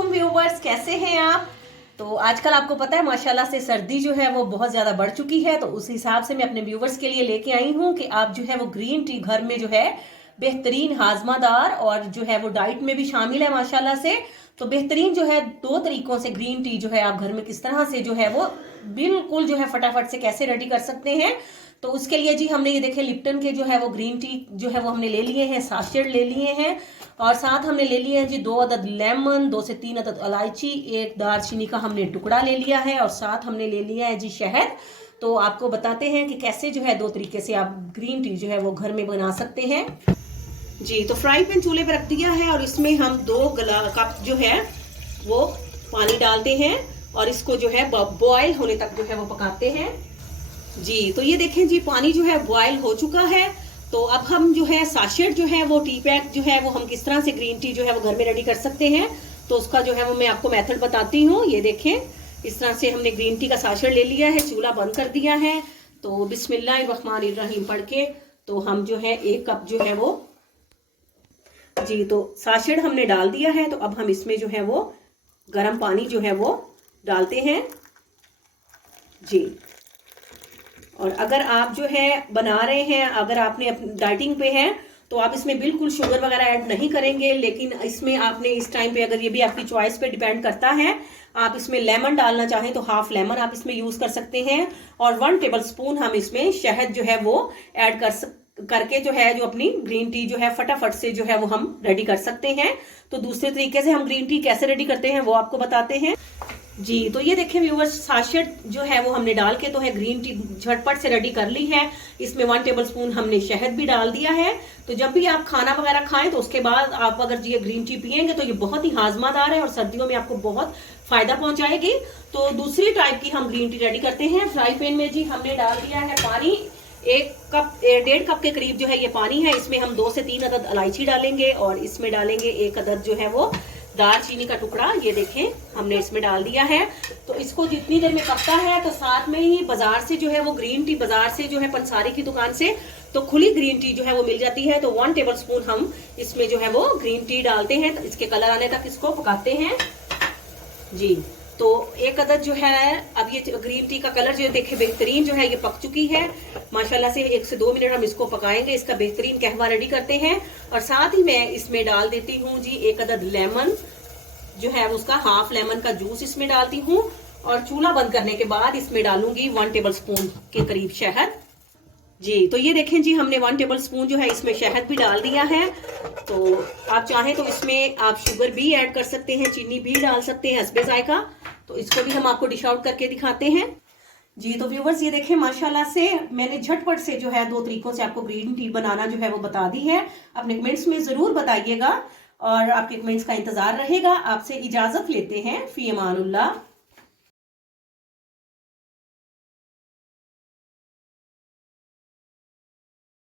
वालेकुम व्यूवर्स, कैसे हैं आप। तो आजकल आपको पता है माशाल्लाह से सर्दी जो है वो बहुत ज़्यादा बढ़ चुकी है। तो उस हिसाब से मैं अपने व्यूवर्स के लिए लेके आई हूँ कि आप जो है वो ग्रीन टी घर में जो है बेहतरीन हाजमादार और जो है वो डाइट में भी शामिल है माशाल्लाह से। तो बेहतरीन जो है दो तरीकों से ग्रीन टी जो है आप घर में किस तरह से जो है वो बिल्कुल जो है फटाफट से कैसे रेडी कर सकते हैं। तो उसके लिए जी हमने ये देखे लिप्टन के जो है वो ग्रीन टी जो है वो हमने ले लिए हैं, साशेड ले लिए हैं। और साथ हमने ले लिए हैं जी 2 अदद लेमन, 2 से 3 अदद इलायची, एक दालचीनी का हमने टुकड़ा ले लिया है और साथ हमने ले लिया है जी शहद। तो आपको बताते हैं कि कैसे जो है दो तरीके से आप ग्रीन टी जो है वो घर में बना सकते हैं जी। तो फ्राई पैन चूल्हे पर रख दिया है और इसमें हम 2 कप जो है वो पानी डालते हैं और इसको जो है बॉयल होने तक जो है वो पकाते हैं जी। तो ये देखें जी पानी जो है बॉयल हो चुका है। तो अब हम जो है साशेट जो है वो टी पैक जो है वो हम किस तरह से ग्रीन टी जो है वो घर में रेडी कर सकते हैं। तो उसका जो है वो मैं आपको मेथड बताती हूँ। ये देखें इस तरह से हमने ग्रीन टी का साशेट ले लिया है, चूल्हा बंद कर दिया है। तो बिस्मिल्लाहिर्रहमानिर्रहीम पढ़ के तो हम जो है 1 कप जो है वो जी तो साशेट हमने डाल दिया है। तो अब हम इसमें जो है वो गर्म पानी जो है वो डालते हैं जी। और अगर आप जो है बना रहे हैं, अगर आपने डाइटिंग पे हैं तो आप इसमें बिल्कुल शुगर वगैरह ऐड नहीं करेंगे, लेकिन इसमें आपने इस टाइम पे अगर ये भी आपकी चॉइस पे डिपेंड करता है, आप इसमें लेमन डालना चाहें तो हाफ लेमन आप इसमें यूज कर सकते हैं। और 1 टेबल स्पून हम इसमें शहद जो है वो ऐड करके जो है जो अपनी ग्रीन टी जो है फटाफट से जो है वो हम रेडी कर सकते हैं। तो दूसरे तरीके से हम ग्रीन टी कैसे रेडी करते हैं वो आपको बताते हैं जी। तो ये देखें व्यूअर्स, साशेट जो है वो हमने डाल के तो है ग्रीन टी झटपट से रेडी कर ली है। इसमें 1 टेबल स्पून हमने शहद भी डाल दिया है। तो जब भी आप खाना वगैरह खाएं तो उसके बाद आप अगर ये ग्रीन टी पियेंगे तो ये बहुत ही हाजमादार है और सर्दियों में आपको बहुत फायदा पहुंचाएगी। तो दूसरी टाइप की हम ग्रीन टी रेडी करते हैं। फ्राई पैन में जी हमने डाल दिया है पानी, 1.5 कप के करीब जो है ये पानी है। इसमें हम 2 से 3 अदद इलायची डालेंगे और इसमें डालेंगे 1 अदद जो है वो दालचीनी का टुकड़ा। ये देखें हमने इसमें डाल दिया है। तो इसको जितनी देर में पकता है तो साथ में ही बाजार से जो है वो ग्रीन टी बाजार से जो है पंसारी की दुकान से तो खुली ग्रीन टी जो है वो मिल जाती है। तो 1 टेबल स्पून हम इसमें जो है वो ग्रीन टी डालते हैं। तो इसके कलर आने तक इसको पकाते हैं जी। तो 1 अदद जो है अब ये ग्रीन टी का कलर जो देखे बेहतरीन जो है ये पक चुकी है माशाल्लाह से। 1 से 2 मिनट हम इसको पकाएंगे, इसका बेहतरीन कहवा रेडी करते हैं। और साथ ही मैं इसमें डाल देती हूँ जी 1 अदद लेमन जो है उसका हाफ लेमन का जूस इसमें डालती हूँ। और चूल्हा बंद करने के बाद इसमें डालूंगी 1 टेबल स्पून के करीब शहद जी। तो ये देखें जी हमने 1 टेबल स्पून जो है इसमें शहद भी डाल दिया है। तो आप चाहें तो इसमें आप शुगर भी ऐड कर सकते हैं, चीनी भी डाल सकते हैं हस्बे जायका। तो इसको भी हम आपको डिश आउट करके दिखाते हैं जी। तो व्यूवर्स ये देखें माशाल्लाह से मैंने झटपट से जो है 2 तरीकों से आपको ग्रीन टी बनाना जो है वो बता दी है। अपने कमेंट्स में जरूर बताइएगा और आपके कमेंट्स का इंतजार रहेगा। आपसे इजाजत लेते हैं, फी अमानुल्लाह।